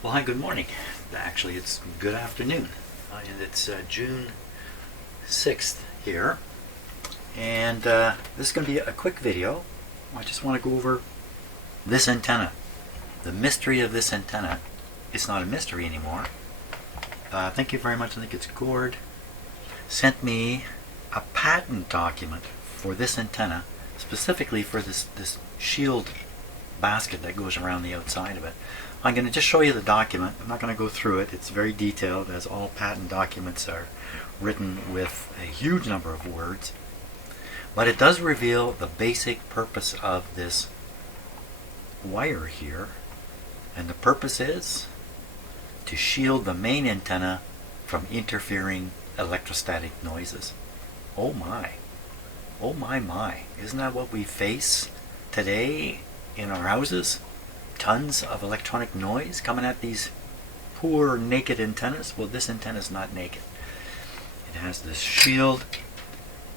Well, hi, good morning. Actually, it's good afternoon. And it's June 6th here. And this is going to be a quick video. I just want to go over this antenna. The mystery of this antenna. It's not a mystery anymore. Thank you very much. I think it's Gord. Sent me a patent document for this antenna, specifically for this shield basket that goes around the outside of it. I'm going to just show you the document. I'm not going to go through it. It's very detailed, as all patent documents are written with a huge number of words. But it does reveal the basic purpose of this wire here. And the purpose is to shield the main antenna from interfering electrostatic noises. Oh my. Oh my. Isn't that what we face today in our houses? Tons of electronic noise coming at these poor naked antennas. Well, this antenna is not naked. It has this shield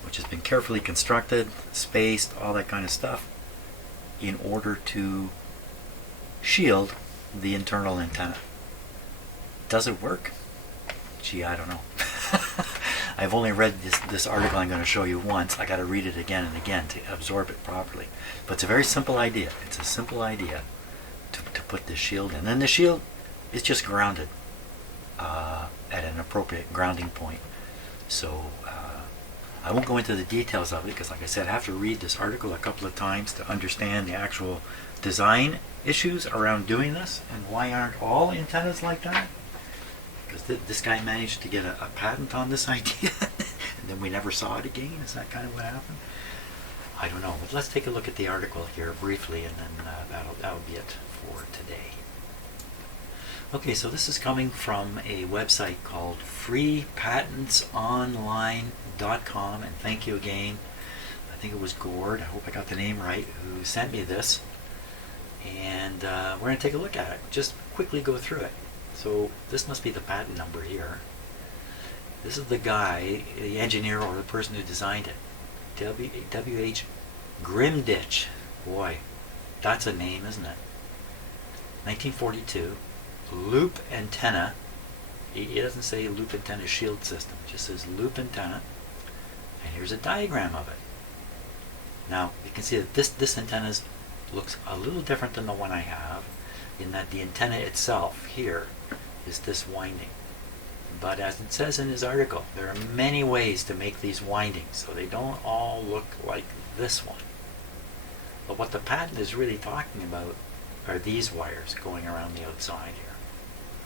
which has been carefully constructed, spaced, all that kind of stuff, in order to shield the internal antenna. Does it work? Gee, I don't know. I've only read this article I'm going to show you once. I got to read it again and again to absorb it properly. But it's a very simple idea. It's a simple idea to put this shield in. And the shield is just grounded at an appropriate grounding point. So I won't go into the details of it because, like I said, I have to read this article a couple of times to understand the actual design issues around doing this and why aren't all antennas like that. Because this guy managed to get a patent on this idea and then we never saw it again. Is that kind of what happened? I don't know, but let's take a look at the article here briefly, and then that'll be it for today. Okay, so this is coming from a website called freepatentsonline.com, and thank you again. I think it was Gord, I hope I got the name right, who sent me this. And we're going to take a look at it, just quickly go through it. So this must be the patent number here. This is the guy, the engineer or the person who designed it. W.H. Grimditch. Boy, that's a name, isn't it? 1942. Loop antenna. He doesn't say loop antenna shield system. It just says loop antenna. And here's a diagram of it. Now, you can see that this antenna looks a little different than the one I have, in that the antenna itself here is this winding. But as it says in his article, there are many ways to make these windings, so they don't all look like this one. But what the patent is really talking about are these wires going around the outside here.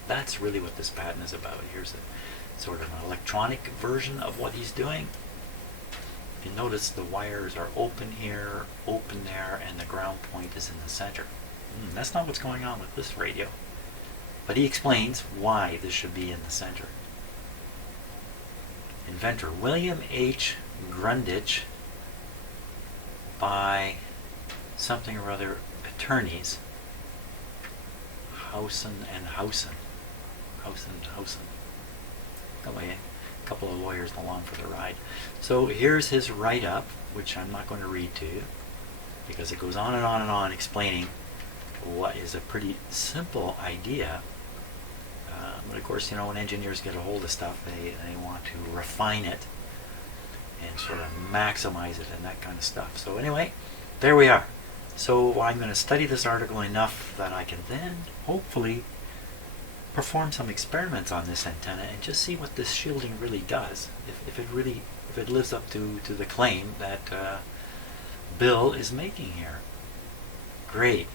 That's really what this patent is about. Here's a sort of an electronic version of what he's doing. You notice the wires are open here, open there, and the ground point is in the center. That's not what's going on with this radio. But he explains why this should be in the center. Inventor William H. Grundich, by something or other attorneys, Housen. Anyway, a couple of lawyers along for the ride. So here's his write-up, which I'm not going to read to you, because it goes on and on and on explaining what is a pretty simple idea. But of course, you know, when engineers get a hold of stuff, they want to refine it and sort of maximize it and that kind of stuff. So anyway, there we are. So I'm going to study this article enough that I can then hopefully perform some experiments on this antenna and just see what this shielding really does. If it lives up to the claim that Bill is making here. Great.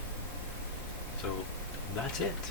So that's it.